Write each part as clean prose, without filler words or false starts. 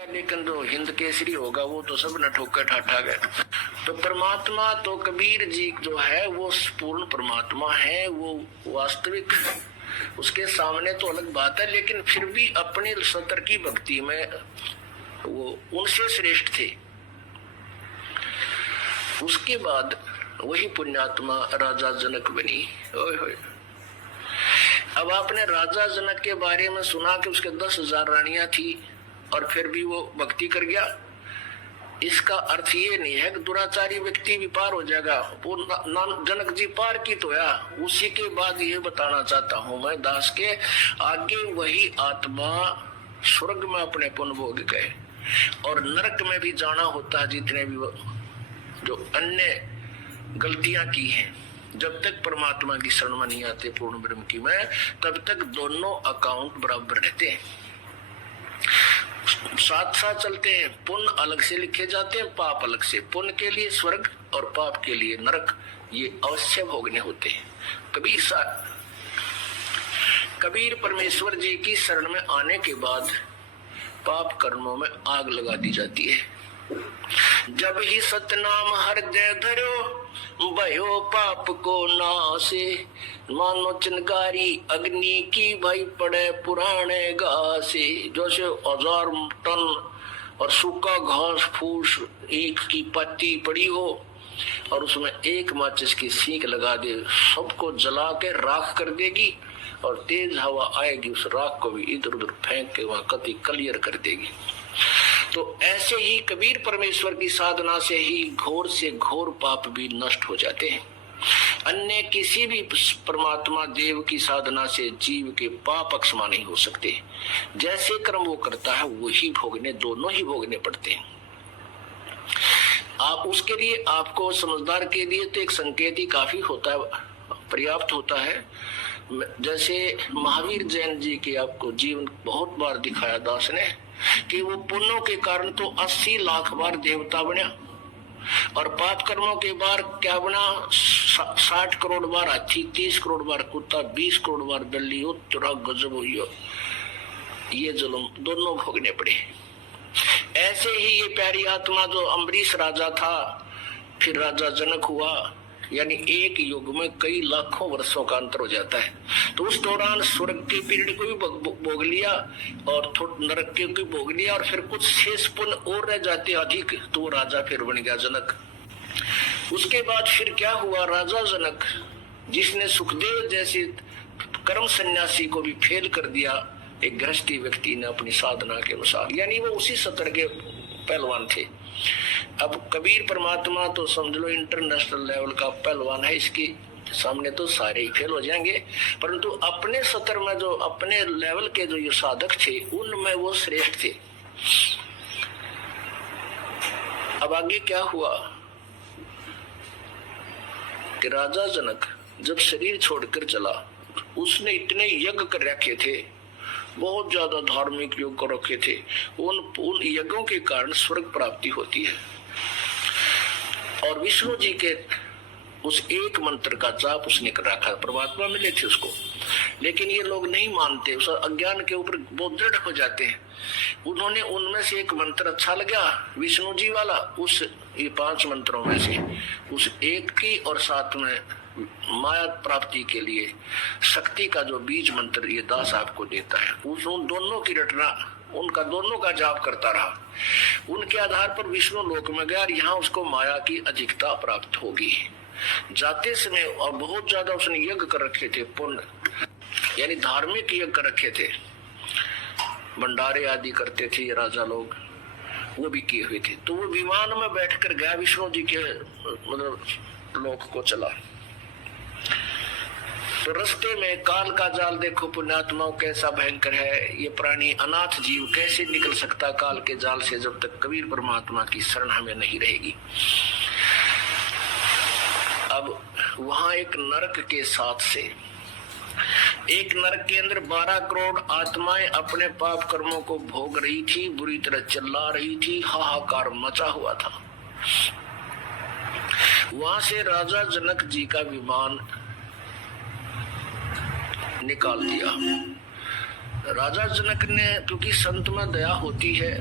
लेकिन जो हिंद केसरी होगा वो तो सब न ठोकर ठाठा गए। तो परमात्मा तो कबीर जी जो है वो पूर्ण परमात्मा है, वो वास्तविक। उसके सामने तो अलग बात है, लेकिन फिर भी अपनी सतर की भक्ति में वो उनसे श्रेष्ठ थे। उसके बाद वही पुण्यात्मा राजा जनक बनी। ओए होए। अब आपने राजा जनक के बारे में सुना कि उसके 10,000 रानियां थी और फिर भी वो भक्ति कर गया। इसका अर्थ ये नहीं है कि दुराचारी व्यक्ति भी पार हो जाएगा। वो जनक जी पार की तो या उसी के बाद ये बताना चाहता हूं मैं दास के आगे वही आत्मा स्वर्ग में अपने पुण्य भोग गए और नरक में भी जाना होता है। जितने भी जो अन्य गलतियां की हैं, जब तक परमात्मा की शरण में नहीं आते पूर्ण ब्रह्म की में, तब तक दोनों अकाउंट बराबर रहते हैं, साथ साथ चलते हैं। पुण्य अलग से लिखे जाते हैं, पाप अलग से। पुण्य के लिए स्वर्ग और पाप के लिए नरक, ये अवश्य भोगने होते हैं। कबीर परमेश्वर जी की शरण में आने के बाद पाप कर्मों में आग लगा दी जाती है। जब ही सतनाम हृदय धरो भयो पाप को नासे, मानो चिनगारी अग्नि की भाई पड़े पुराने घासे। जैसे 1000 टन और सूखा घास फूस ईख की पत्ती पड़ी हो और उसमें एक माचिस की सीख लगा दे, सबको जला के राख कर देगी और तेज हवा आएगी, उस राख को भी इधर उधर फेंक के वहां कति क्लियर कर देगी। तो ऐसे ही कबीर परमेश्वर की साधना से ही घोर से घोर पाप भी नष्ट हो जाते हैं। अन्य किसी भी परमात्मा देव की साधना से जीव के पाप अक्षमा नहीं हो सकते। जैसे कर्म वो करता है वही भोगने, दोनों ही भोगने पड़ते हैं। आप उसके लिए, आपको समझदार के लिए तो एक संकेत ही काफी होता है, पर्याप्त होता है। जैसे महावीर जैन जी के आपको जीवन बहुत बार दिखाया दास ने कि वो पुण्यों के कारण तो 80 लाख बार देवता बना और पाप कर्मों के बार क्या बना, 60 करोड़ बार हाथी, 30 करोड़ बार कुत्ता, 20 करोड़ बार बिल्ली हो, तुरा गजब हुई हो। ये जुल्म दोनों भोगने पड़े। ऐसे ही ये प्यारी आत्मा जो अम्बरीश राजा था, फिर राजा जनक हुआ, यानी एक युग में कई लाखों वर्षों का अंतर हो जाता है। तो उस दौरान स्वर्ग के पीरियड को भी भोग लिया और नरक के भी भोग लिया और फिर कुछ शेष पुण्य और रह जाते अधिक, तो राजा फिर बन गया जनक। उसके बाद फिर क्या हुआ, राजा जनक जिसने सुखदेव जैसे कर्म सन्यासी को भी फेल कर दिया एक गृहस्थी व्यक्ति ने अपनी साधना के अनुसार, यानी वो उसी सतर के पहलवान थे। अब कबीर परमात्मा तो समझ लो इंटरनेशनल लेवल का पहलवान है, इसके सामने तो सारे ही फेल हो जाएंगे, परंतु अपने सतर में जो अपने लेवल के जो ये साधक थे उनमें वो श्रेष्ठ थे। अब आगे क्या हुआ कि राजा जनक जब शरीर छोड़कर चला, उसने इतने यज्ञ कर रखे थे, बहुत ज्यादा धार्मिक योग कर रखे थे। उन यज्ञों के कारण स्वर्ग प्राप्ति होती है और विष्णु जी के उस एक मंत्र का जाप उसने कर रखा। परमात्मा मिले थे उसको, लेकिन ये लोग नहीं मानते, उस अज्ञान के ऊपर बहुत दृढ़ हो जाते हैं। उन्होंने उनमें से एक मंत्र अच्छा लगा विष्णु जी वाला, उस ये 5 मंत्रों में से उस एक की, और साथ में माया प्राप्ति के लिए शक्ति का जो बीज मंत्र ये दास आपको देता है, उन दोनों की रटना, उनका दोनों का जाप करता रहा। उनके आधार पर विष्णु लोक में गया और यहाँ उसको माया की अधिकता प्राप्त होगी। जाते समय और बहुत ज्यादा उसने यज्ञ कर रखे थे, पुण्य यानी धार्मिक यज्ञ कर रखे थे, भंडारे आदि करते थे ये राजा लोग, वो भी किए हुए थे। तो वो विमान में बैठकर गया, विष्णु जी के मतलब लोक को चला। तो रास्ते में काल का जाल देखो पुण्यात्माओं कैसा भयंकर है। ये प्राणी अनाथ जीव कैसे निकल सकता काल के जाल से, जब तक कबीर परमात्मा की शरण हमें नहीं रहेगी। अब वहां एक नरक के साथ से, एक नरक के अंदर 12 करोड़ आत्माएं अपने पाप कर्मों को भोग रही थी, बुरी तरह चिल्ला रही थी, हाहाकार मचा हुआ था। वहां से राजा जनक जी का विमान निकाल दिया। राजा जनक ने, क्योंकि संत में दया होती है,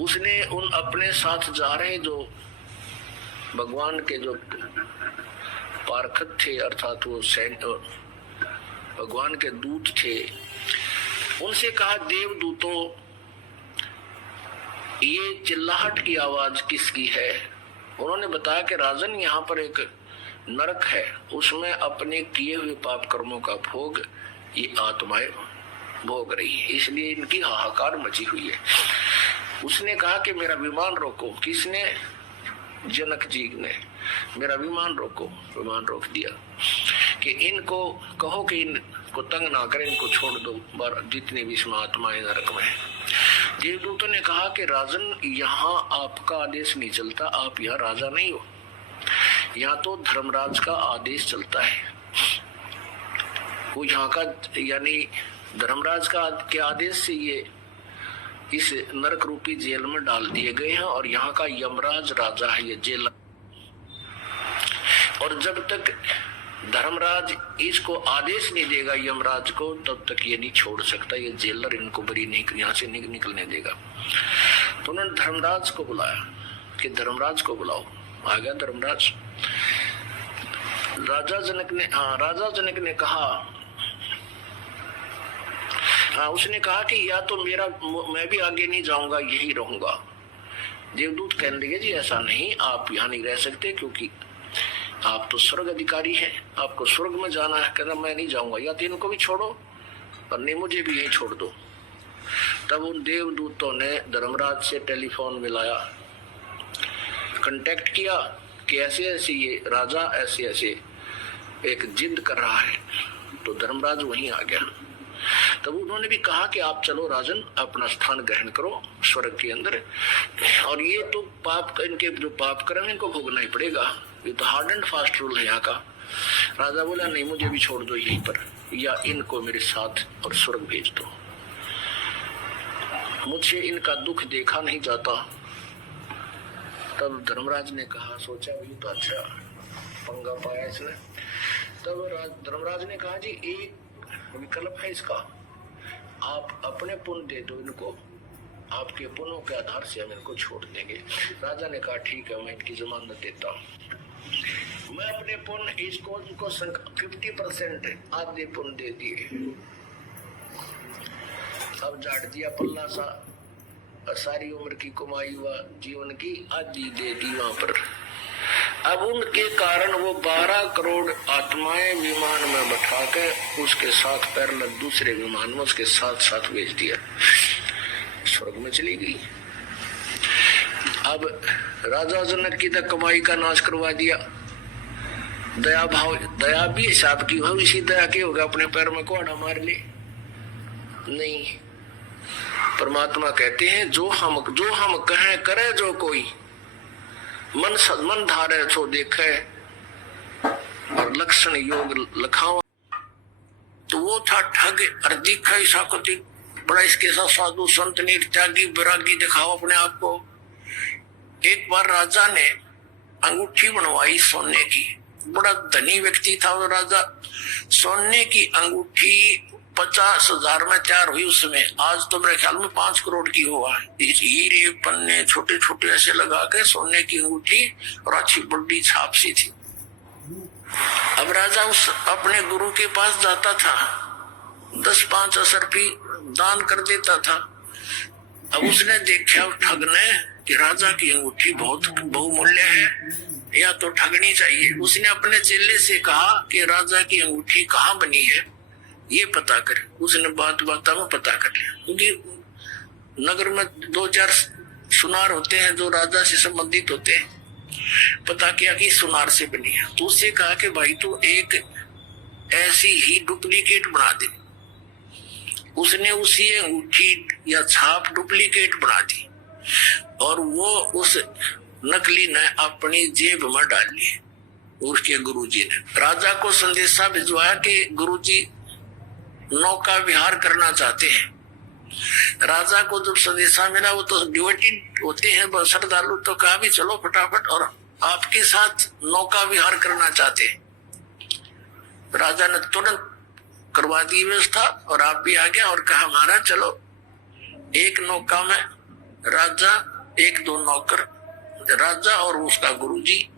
उसने उन अपने साथ जा रहे जो भगवान के जो पारखत थे, अर्थात वो भगवान के दूत थे, उनसे कहा, देवदूतों, ये चिल्लाहट की आवाज किसकी है? उन्होंने बताया कि राजन, यहाँ पर एक नरक है, उसमें अपने किए हुए पाप कर्मों का भोग ये आत्माएं भोग रही है, इसलिए इनकी हाहाकार मची हुई है। उसने कहा कि मेरा विमान रोको। किसने? जनक जी ने मेरा विमान रोको। विमान रोक दिया कि इनको कहो कि इनको तंग ना करें, इनको छोड़ दो, जितनी भी इसमें आत्माएं नरक में है। देवदूतों ने कहा कि राजन, यहाँ आपका आदेश नहीं चलता, आप यहाँ राजा नहीं हो, यहाँ तो धर्मराज का आदेश चलता है। वो यहाँ का, यानी धर्मराज का के आदेश से ये इस नरक रूपी जेल में डाल दिए गए हैं, और यहाँ का यमराज राजा है ये जेल। और जब तक धर्मराज इसको आदेश नहीं देगा यमराज को, तब तक ये नहीं छोड़ सकता, ये जेलर इनको बरी नहीं, यहाँ से निकलने देगा। तो उन्होंने धर्मराज को बुलाया कि धर्मराज को बुलाओ। आ गया धर्मराज। राजा जनक ने कहा, उसने कहा कि या तो मैं भी आगे नहीं जाऊंगा, यही रहूंगा। देवदूत कहने लगे, जी ऐसा नहीं, आप यहाँ नहीं रह सकते, क्योंकि आप तो स्वर्ग अधिकारी हैं, आपको स्वर्ग में जाना है। कहना मैं नहीं जाऊंगा, या तो इनको भी छोड़ो और नहीं मुझे भी यही छोड़ दो। तब उन देवदूतों ने धर्मराज से टेलीफोन मिलाया, कांटेक्ट किया कि ऐसे ऐसे ये राजा ऐसे ऐसे एक जिद कर रहा है। तो धर्मराज वहीं आ गया। तब उन्होंने भी कहा कि आप चलो राजन, अपना स्थान ग्रहण करो स्वर्ग के अंदर, और ये तो पाप, इनके जो पाप कर्म इनको भोगना ही पड़ेगा, ये तो हार्ड एंड फास्ट रूल है यहाँ का। राजा बोला, नहीं मुझे भी छोड़ दो यहीं पर, या इनको मेरे साथ और स्वर्ग भेज दो, मुझसे इनका दुख देखा नहीं जाता। तब धर्मराज ने कहा, सोचा भी तो अच्छा पंगा पाया इसने। तब धर्मराज ने कहा, जी एक विकल्प है इसका, आप अपने पुण्य दे दो इनको, आपके पुण्यों के आधार से हम इनको छोड़ देंगे। राजा ने कहा, ठीक है, मैं इनकी जमानत देता हूँ। मैं अपने पुण्य इनको 50% आधे पुण्य दे दिए। अब झाड़ दिया पल्ला सा, सारी उम्र की कमाई हुआ जीवन की आधी दे दी वहां पर। अब उनके कारण वो 12 करोड़ आत्माएं विमान में बैठा के उसके साथ पैरेलल दूसरे विमान में उसके साथ साथ भेज दिया, स्वर्ग में चली गई। अब राजा जनक की तक कमाई का नाश करवा दिया। दया भी हिसाब की हो, इसी दया के होगा अपने पैर में कोड़ा मार ले? नहीं। परमात्मा कहते हैं, जो हम कहें करे जो कोई, मन धारे सो देखे, और लक्षण योग लखावा। तो वो था ठग और दिखा ईसा को, बड़ा इसके साथ साधु संत नीर त्यागी बैरागी दिखाओ अपने आप को। एक बार राजा ने अंगूठी बनवाई सोने की, बड़ा धनी व्यक्ति था वो राजा। सोने की अंगूठी 50,000 में तैयार हुई उसमें, आज तो मेरे ख्याल में 5 करोड़ की हुआ। हीरे पन्ने छोटे छोटे ऐसे लगा के सोने की अंगूठी, और अच्छी बड़ी छाप सी थी। अब राजा उस अपने गुरु के पास जाता था, 10-5 रुपये दान कर देता था। अब उसने देखा ठग ने कि राजा की अंगूठी बहुत बहुमूल्य है, या तो ठगनी चाहिए। उसने अपने चेले से कहा कि राजा की अंगूठी कहाँ बनी है ये पता कर। उसने बात में पता कर लिया, क्योंकि नगर में 2-4 सुनार होते हैं जो राजा से संबंधित होते हैं। पता किया कि सुनार से बनी है। तो उससे कहा कि भाई तू एक ऐसी ही डुप्लीकेट बना दे। उसने उसी अंगूठी या छाप डुप्लीकेट बना दी, और वो उस नकली ने अपनी जेब में डाल ली। उसके गुरुजी ने राजा को संदेशा भिजवाया कि गुरुजी नौका विहार करना चाहते हैं। राजा को जब संदेशा मिला, वो तो डिवोटेड होते हैं श्रद्धालु, तो कहा भी चलो फटाफट, और आपके साथ नौका विहार करना चाहते हैं। राजा ने तुरंत करवा दी व्यवस्था, और आप भी आ गया और कहा महाराज चलो, एक नौका में राजा, एक दो नौकर, राजा और उसका गुरुजी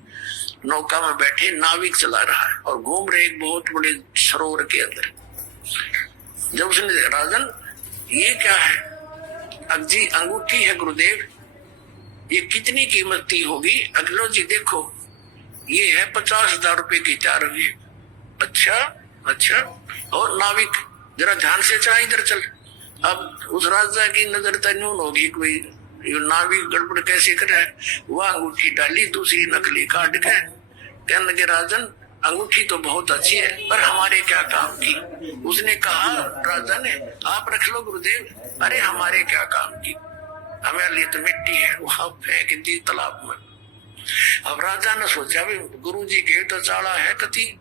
नौका में बैठे, नाविक चला रहा है और घूम रहे एक बहुत बड़े सरोवर के अंदर। जब उसने, राजन ये क्या है? अजी अंगूठी है गुरुदेव, ये कितनी कीमत की होगी? अगलो जी देखो, ये है 50,000 रुपए की 4 हुई। अच्छा अच्छा, और नाविक जरा ध्यान से चला, इधर चल। अब उस राजा की नजर तन्यून होगी, कोई ये नाविक गड़बड़ कैसे करे। वह अंगूठी डाली, दूसरी नकली काट के कहने लगे, राजन अंगूठी तो बहुत अच्छी है पर हमारे क्या काम की? उसने कहा, राजा ने, आप रख लो गुरुदेव। अरे हमारे क्या काम की, हमारे लिए तो मिट्टी है, वहां फेंक दी तालाब में। अब राजा ने सोचा, भाई गुरु जी के तो चाड़ा है, कति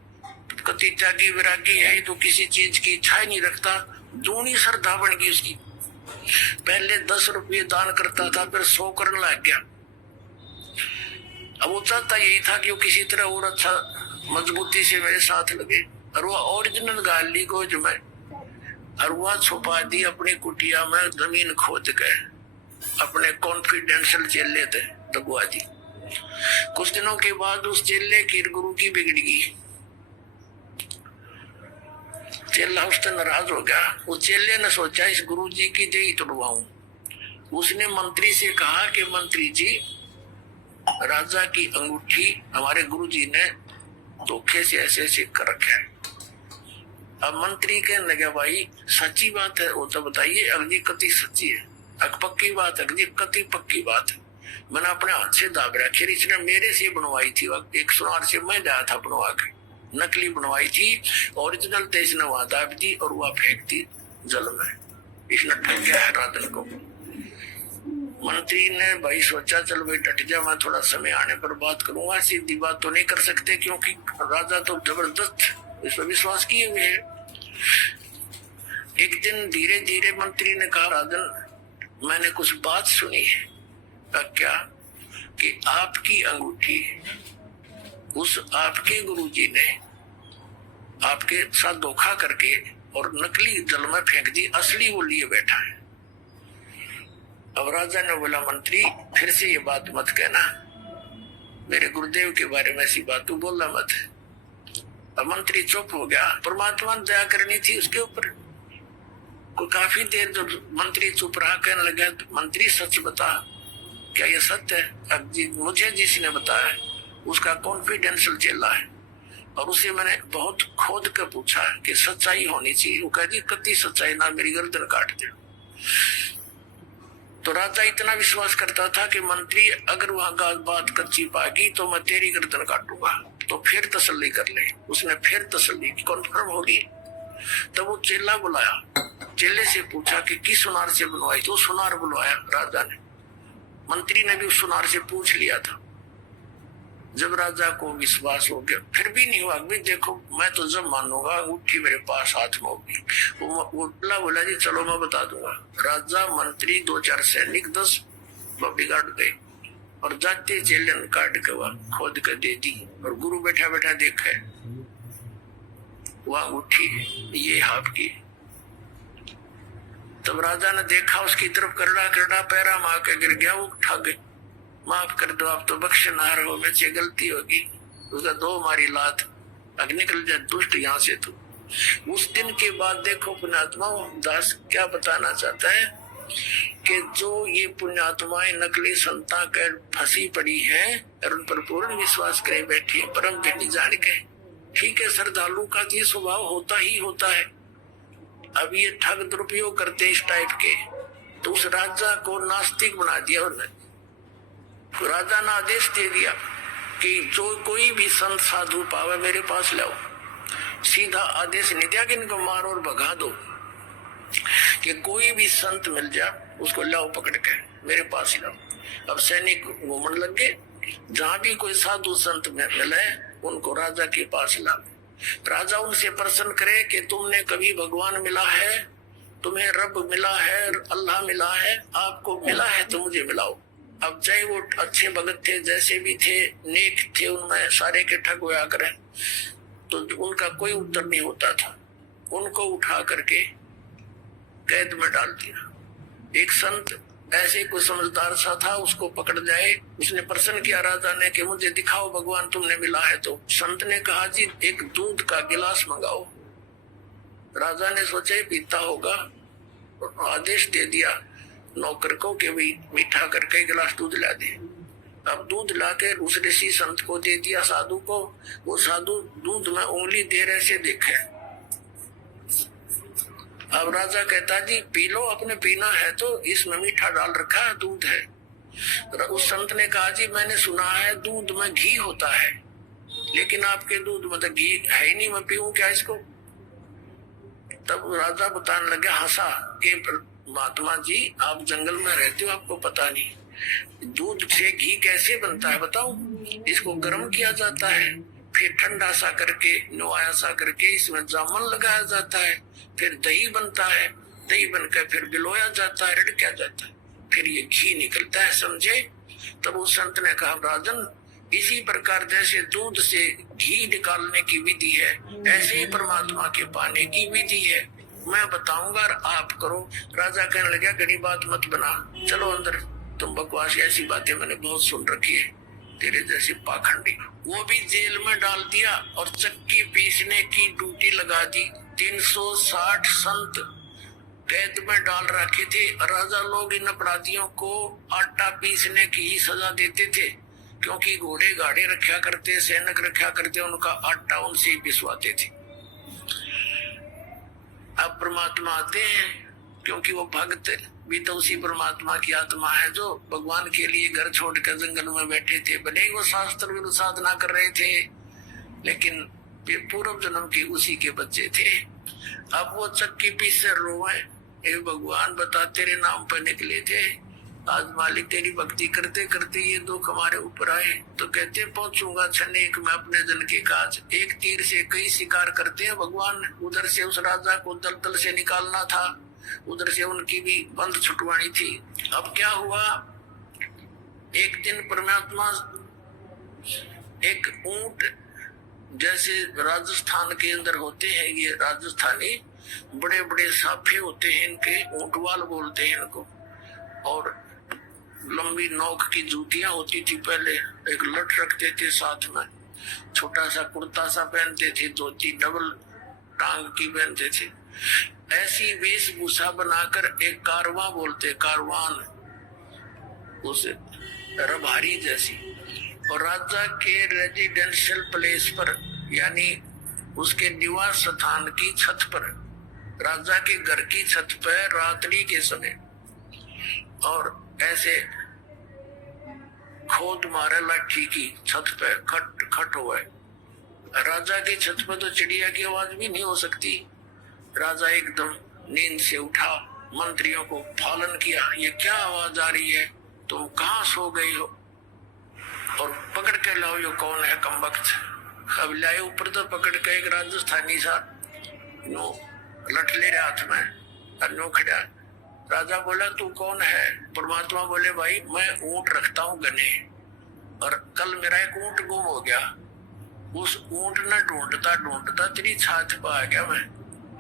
कति त्यागी विरागी है, तो किसी चीज की इच्छा ही नहीं रखता। दूनी श्रद्धा बन गई उसकी। पहले 10 रुपये दान करता था, फिर 100 करने लग गया। अब वो चाहता यही था कि वो किसी तरह और अच्छा मजबूती से मेरे साथ लगे। और वो ओरिजिनल गाली को जो मैं, और वह छुपा दी अपनी कुटिया में, जमीन खोद के अपने कॉन्फिडेंशियल चेले थे दगुआ दी। कुछ दिनों के बाद उस चेले की गुरु की बिगड़ गई। चेला उससे नाराज हो गया। उस चेले ने सोचा इस गुरु जी की जय तोड़वाऊं। उसने मंत्री से कहा कि मंत्री जी, राजा की अंगूठी हमारे गुरु जी ने धोखे से ऐसे ऐसे कर रखे है। अब मंत्री कहने लगा, भाई सच्ची बात है वो तो बताइए। अगली कति सच्ची है, अग पक्की बात है, अगली कति पक्की बात है। मैंने अपने हाथ से दाब रखी, इसने मेरे से बनवाई थी, एक सुनार से मैं गया था बनवा के, नकली बनवाई थी। ओरिजिनल तेज ने वहां दाब दी और वह फेंक दी जल में। इसने ठग गया है राजन को। मंत्री ने भाई सोचा, चल भाई डट जा, मैं थोड़ा समय आने पर बात करूंगा। सीधी बात तो नहीं कर सकते क्योंकि राजा तो जबरदस्त इस पर विश्वास किए हुए है। एक दिन धीरे धीरे मंत्री ने कहा, राजन मैंने कुछ बात सुनी है। क्या? कि आपकी अंगूठी उस आपके गुरुजी ने आपके साथ धोखा करके और नकली जल में फेंक दी, असली वो लिए बैठा है। अब राजा ने बोला, मंत्री फिर से ये बात मत कहना, मेरे गुरुदेव के बारे में ऐसी बात तू बोलना मत। अब मंत्री चुप हो गया। परमात्मा ने दया करनी थी उसके ऊपर। कोई काफी देर जब मंत्री चुप रहा, कहने लगा, मंत्री सच बता, क्या ये सत्य है? अब मुझे जिसने बताया उसका कॉन्फिडेंशियल चेला है और उसे मैंने बहुत खोद कर पूछा कि सच्चाई होनी चाहिए। वो कह दी, कति सच्चाई ना, मेरी गर्दन काट दे। तो राजा इतना विश्वास करता था कि मंत्री अगर वहां बात कच्ची पागी तो मैं तेरी गर्दन काटूंगा, तो फिर तसल्ली कर ले। उसने फिर तसल्ली की, कन्फर्म होगी। तब वो चेला बुलाया, चेले से पूछा कि किस सुनार से बनवाई? तो सुनार बुलवाया राजा ने। मंत्री ने भी उस सुनार से पूछ लिया था। जब राजा को विश्वास हो गया, फिर भी नहीं हुआ, भी देखो मैं तो जब मानूंगा अंगूठी मेरे पास हाथ में होगी। वो बोला जी चलो मैं बता दूंगा। राजा, मंत्री, 2-4 सैनिक, 10 बॉडीगार्ड गए और जाते चेले ने काट के वह खोद कर दे दी। और गुरु बैठा बैठा देखे वह अंगूठी ये आपकी। तब राजा ने देखा, उसकी तरफ करड़ा करड़ा पैरा मार के गिर गया। वो उठा गए, माफ कर दो, आप तो बख्शनार हो, मुझसे गलती होगी। उसका दो मारी लात, अग निकल जाए दुष्ट यहाँ से। तो उस दिन के बाद देखो पुण्यात्मा दास क्या बताना चाहता है कि जो ये पुण्यात्माएं नकली संता कर फंसी पड़ी हैं और उन पर पूर्ण विश्वास करे बैठी परम घटी जान के। ठीक है, श्रद्धालु का ये स्वभाव होता ही होता है। अब ये ठग दुरुपयोग करते इस टाइप के, तो उस राजा को नास्तिक बना दिया उन्होंने। राजा ने आदेश दे दिया कि जो कोई भी संत साधु पावे मेरे पास लाओ। सीधा आदेश नहीं दिया कि इनको मारो और भगा दो, कि कोई भी संत मिल जाए उसको लाओ पकड़ के मेरे पास लाओ। अब सैनिक घूमने लगे, जहां भी कोई साधु संत मिले उनको राजा के पास लाओ। राजा उनसे प्रश्न करे कि तुमने कभी भगवान मिला है, तुम्हें रब मिला है, अल्लाह मिला है, आपको मिला है तो मुझे मिलाओ। अब चाहे वो अच्छे भगत थे, जैसे भी थे, नेक थे, उनमें सारे के ठग हुआ करे, तो उनका कोई उत्तर नहीं होता था। उनको उठा करके कैद में डाल दिया। एक संत ऐसे कोई समझदार सा था, उसको पकड़ जाए। उसने प्रश्न किया राजा ने कि मुझे दिखाओ भगवान तुमने मिला है तो। संत ने कहा जी एक दूध का गिलास मंगाओ। राजा ने सोचा ही पीता होगा, आदेश दे दिया नौकर को कि भाई मीठा करके गिलास दूध ला दे। अब दूध लाके उस ऋषि संत को दे दिया, साधु को। वो साधु दूध में उंगली दे रहे से देखे। अब राजा कहता जी पी लो, अपने पीना है तो, इसमें मीठा डाल रखा है, दूध है। उस संत ने कहा जी मैंने सुना है दूध में घी होता है, लेकिन आपके दूध में तो घी है ही नहीं, मैं पीऊं क्या इसको। तब राजा बताने लगे, हंसा कि महात्मा जी आप जंगल में रहते हो, आपको पता नहीं दूध से घी कैसे बनता है बताओ। इसको गर्म किया जाता है, फिर ठंडा सा करके नुआया सा करके इसमें जामुन लगाया जाता है, फिर दही बनता है, दही बनकर फिर भिगोया जाता है, रिड़का जाता है, फिर ये घी निकलता है, समझे। तब उस संत ने कहा राजन इसी प्रकार जैसे दूध से घी निकालने की विधि है, ऐसे ही परमात्मा के पाने की विधि है, मैं बताऊंगा और आप करो। राजा कहने लगा घड़ी बात मत बना, चलो अंदर, तुम बकवास ऐसी बातें मैंने बहुत सुन रखी है, तेरे जैसे पाखंडी। वो भी जेल में डाल दिया और चक्की पीसने की ड्यूटी लगा दी। 360 संत कैद में डाल रखे थे। राजा लोग इन अपराधियों को आटा पीसने की ही सजा देते थे, क्योंकि घोड़े गाड़े रखा करते, सैनिक रखा करते, उनका आटा उनसे ही पिसवाते थे। अब परमात्मा आते हैं, क्योंकि वो भक्त भी तो उसी परमात्मा की आत्मा है जो भगवान के लिए घर छोड़कर जंगल में बैठे थे। भले ही वो शास्त्र विरुद्ध साधना कर रहे थे, लेकिन वे पूर्व जन्म के उसी के बच्चे थे। अब वो चक्की पीस रोए, हे भगवान बता तेरे नाम पर निकले थे, आज मालिक तेरी भक्ति करते करते ये दुख हमारे ऊपर आए, तो कहते पहुंचूंगा छनेक में अपने जन के काज। एक तीर से कई शिकार करते हैं भगवान। उधर से उस राजा को दलदल से निकालना था, उधर से उनकी भी बंद छुटवानी थी। अब क्या हुआ, एक दिन परमात्मा एक ऊंट, जैसे राजस्थान के अंदर होते हैं ये राजस्थानी, बड़े बड़े साफे होते हैं इनके, ऊंटवाल बोलते हैं इनको, और लंबी नोक की जूतियां होती थी पहले, एक लट रखते थे साथ में, छोटा सा कुर्ता सा पहनते थे, धोती डबल टांग की पहनते थे। ऐसी वेशभूषा बनाकर एक कारवां बोलते, कारवान, उस रभारी जैसी, और राजा के रेजिडेंशियल प्लेस पर यानी उसके निवास स्थान की छत पर, राजा के घर की छत पर रात्रि के समय, और ऐसे खोद मारे लाठी की छत पे खट खट हुआ है। राजा की छत पर तो चिड़िया की आवाज भी नहीं हो सकती। राजा एकदम नींद से उठा, मंत्रियों को फालन किया, ये क्या आवाज आ रही है, तुम कहाँ सो गई हो, और पकड़ के लाओ ये कौन है कमबख्त। अब लाए ऊपर तो पकड़ के एक राजस्थानी सा नो लट ले रहा हाथ में और नो खड़ा। राजा बोला तू कौन है। परमात्मा बोले भाई मैं ऊंट रखता हूँ गने, और कल मेरा एक ऊंट गुम हो गया, उस ऊंट ने ढूंढता ढूंढता तेरी छात पर आ गया। मैं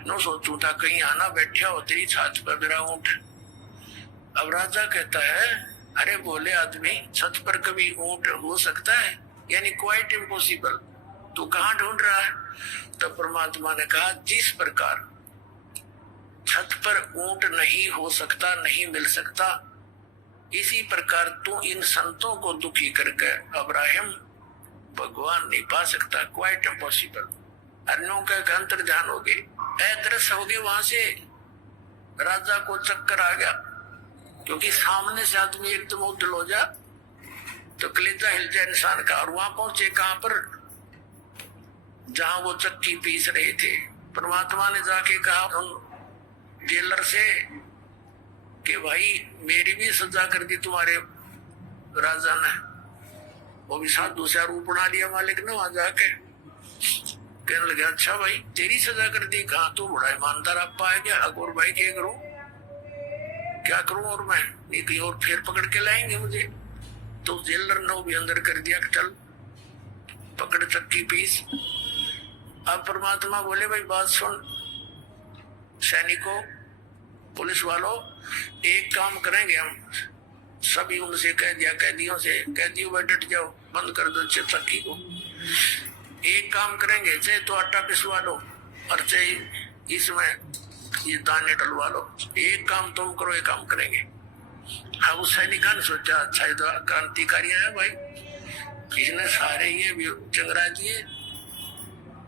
नो सोचू था कहीं आना बैठा हो तेरी छात पर मेरा ऊंट। अब राजा कहता है अरे बोले आदमी छत पर कभी ऊंट हो सकता है, यानी क्वाइट इम्पॉसिबल, तू कहाँ ढूंढ रहा है। तो परमात्मा ने कहा जिस प्रकार छत पर ऊंट नहीं हो सकता, नहीं मिल सकता, इसी प्रकार तू इन संतों को दुखी करके अब्राहिम भगवान नहीं पा सकता, क्वाइट इम्पॉसिबल। अन्यों का अंतर ध्यान हो गए, अदृश्य हो गए। वहां से राजा को चक्कर आ गया, क्योंकि सामने से आदमी एकदम उदल हो जा तो कलेजा हिल जाए इंसान का। और वहां पहुंचे कहां पर, जहां वो चक्की पीस रहे थे। परमात्मा ने जाके कहा उन जेलर से कि भाई मेरी भी सजा कर दी तुम्हारे राजा ने। वो भी साधु से रूप बना लिया मालिक ने वहां जाके। कहने लगे अच्छा भाई तेरी सजा कर दी, कहा तू बड़ा ईमानदार आप आ गया। अकबर भाई क्या करूं, क्या करूं, और मैं नहीं कहीं और फिर पकड़ के लाएंगे मुझे। तो जेलर ने वो भी अंदर कर दिया कि चल पकड़ चक्की पीस। अब परमात्मा बोले भाई बात सुन, सैनिकों पुलिस वालों, एक काम करेंगे हम, सभी उनसे कह दिया, कैदियों में डट जाओ, बंद कर दो चक्की को। एक काम करेंगे, चाहे तो आटा पिसवा लो और चाहे इसमें ये दाने डलवा लो। एक काम तुम करो, एक काम करेंगे। हाँ, उस सैनिका ने सोचा अच्छा ये तो क्रांतिकारी है भाई, इसने सारे ये चंगरा दिए।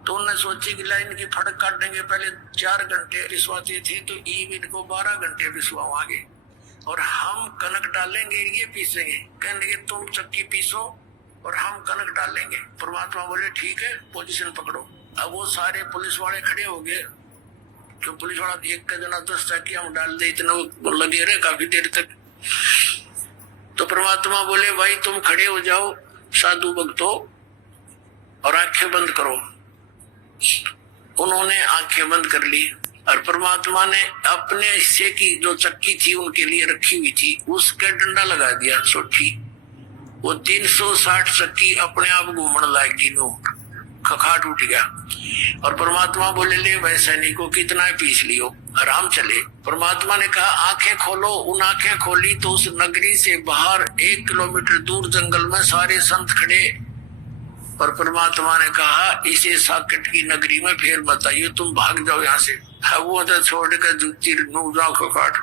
तो उन्होंने सोची कि लाइन की फड़क काट देंगे। पहले 4 घंटे रिसवाते थे, तो ईविन को 12 घंटे रिसवाओगे और हम कनक डालेंगे, ये पीसेंगे। कहने लगे तुम चक्की पीसो और हम कनक डालेंगे। परमात्मा बोले ठीक है, पोजीशन पकड़ो। अब वो सारे पुलिस वाले खड़े हो गए, तो पुलिस वाला एक का जना 10 चक्की हम डाल दे, इतना वो लगे रहे काफी देर तक। तो परमात्मा बोले भाई तुम खड़े हो जाओ साधु भक्तों और आंखें बंद करो। उन्होंने आंखें बंद कर ली और परमात्मा ने अपने हिस्से की जो चक्की थी उनके लिए रखी हुई थी, उसके डंडा लगा दिया सोठी। वो 360 चक्की अपने आप घूमने लगी, नो खखाट उठ गया। और परमात्मा बोले ले भाई सैनिकों कितना पीस लियो, आराम चले। परमात्मा ने कहा आंखें खोलो। उन आंखें खोली तो उस नगरी से बाहर 1 किलोमीटर दूर जंगल में सारे संत खड़े। और परमात्मा ने कहा इसे साकेत की नगरी में फिर बताइए, तुम भाग जाओ यहाँ से। वो तो छोड़ कर जूती जाओ खखाट,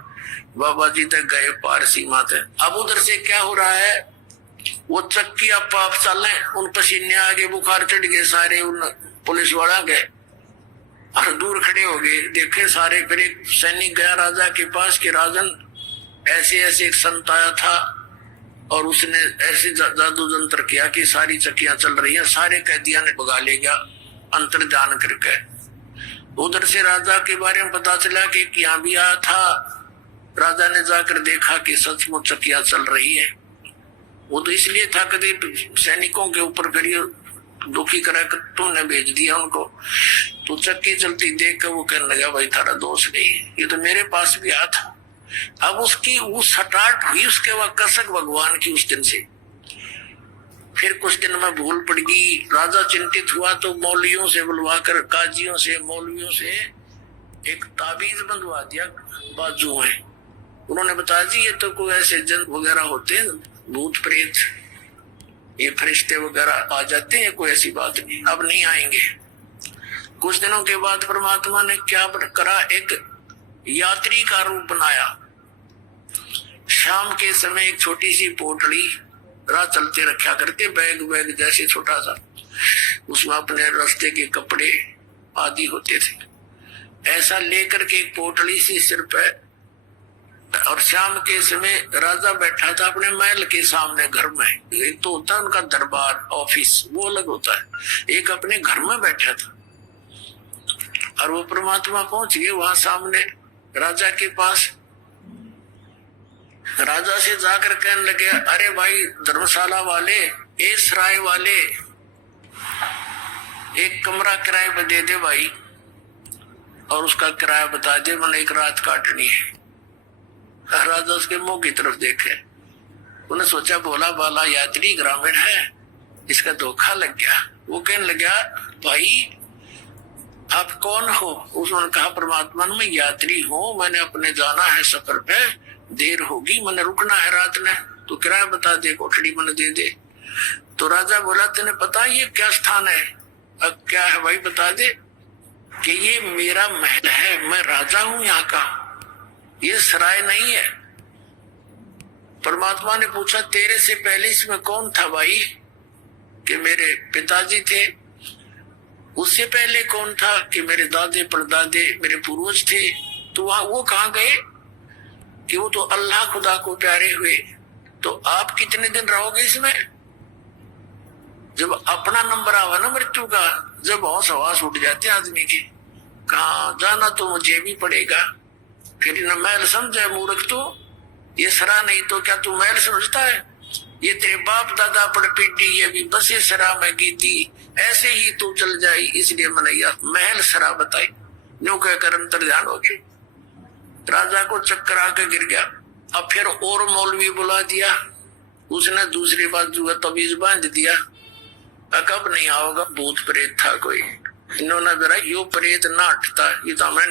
बाबा जी तक गए पार सीमा तक। अब उधर से क्या हो रहा है, वो चक्की आप चले, उन पसीने आगे बुखार चढ़ गए सारे उन पुलिस वाला के, और दूर खड़े हो गए। देखे सारे। फिर एक सैनिक गया राजा के पास कि राजन ऐसे ऐसे एक संत आया था और उसने ऐसे जादू जंत्र किया कि सारी चक्कियां चल रही हैं, सारे कैदियों ने भगा ले गया अंतर ध्यान करके। उधर से राजा के बारे में पता चला कि यहाँ भी आया था। राजा ने जाकर देखा कि सचमुच चक्कियां चल रही है। वो तो इसलिए था कभी सैनिकों के ऊपर फिर ये दुखी करा कर तुमने भेज दिया उनको। तो चक्की चलती देख कर वो कहने लगा भाई थारा दोष नहीं, ये तो मेरे पास भी आया था। अब उसकी वो सटाट हुई उसके वह कसक भगवान की उस दिन से। फिर कुछ दिन में भूल पड़ गई। राजा चिंतित हुआ तो मौलवियों से बुलवाकर, काजियों से, मौलवियों से एक ताबीज बंधवा दिया बाजू में। उन्होंने बताया जी ये तो कोई ऐसे जन वगैरह होते हैं, भूत प्रेत, ये फरिश्ते वगैरह आ जाते हैं, कोई ऐसी बात नहीं, अब नहीं आएंगे। कुछ दिनों के बाद परमात्मा ने क्या करा, एक यात्री का रूप बनाया। शाम के समय एक छोटी सी पोटली राह चलते रखा करते, बैग जैसे छोटा सा, उसमें अपने रास्ते के कपड़े आदि होते थे। ऐसा लेकर के एक पोटली सी सिर पे, और शाम के समय राजा बैठा था अपने महल के सामने घर में। एक तो होता है उनका दरबार ऑफिस, वो अलग होता है, एक अपने घर में बैठा था। और वो परमात्मा पहुंच गए वहां सामने राजा के पास। राजा से जाकर कहने लगे अरे भाई धर्मशाला वाले, ए सराय वाले, एक कमरा किराए पे दे दे भाई, और उसका किराया बता दे, मैंने एक रात काटनी है। राजा उसके मुंह की तरफ देखे, उन्हें सोचा भोला भाला यात्री ग्रामीण है, इसका धोखा लग गया। वो कहने लगा भाई आप कौन हो? उसने कहा परमात्मा मैं यात्री हूँ, मैंने अपने जाना है सफर पे, देर होगी, मैंने रुकना है रात में, तो किराया बता दे, कोठड़ी मैंने दे दे। तो राजा बोला तेने पता ये क्या स्थान है? अब क्या है भाई बता दे। कि ये मेरा महल है, मैं राजा हूं यहाँ का, ये सराय नहीं है। परमात्मा ने पूछा तेरे से पहले इसमें कौन था भाई? कि मेरे पिताजी थे। उससे पहले कौन था? कि मेरे दादे परदादे मेरे पूर्वज थे। तो वहां वो कहाँ गए? कि वो तो अल्लाह खुदा को प्यारे हुए। तो आप कितने दिन रहोगे इसमें? जब अपना नंबर आवा ना मृत्यु का, जब होश हवास उठ जाते आदमी की, कहा जाना तो मुझे भी पड़ेगा। फिर न महल समझे मूर्ख, तो ये सरा नहीं तो क्या तू महल समझता है? ये तेरे बाप दादा पड़ पीटी, ये भी बस ये सरा में की थी, ऐसे ही तू चल जाई, इसलिए मैंने यह महल सरा बताई। न्यू कहकर अंतर ध्यान हो गए। राजा को चक्कर आके गिर गया। अब फिर और मौलवी बुला दिया, उसने दूसरी बाजू का तबीज बांध दिया। कब नहीं आओगा, भूत प्रेत था कोई। इन्होंने यो प्रेत ना हटता, ये तो हमने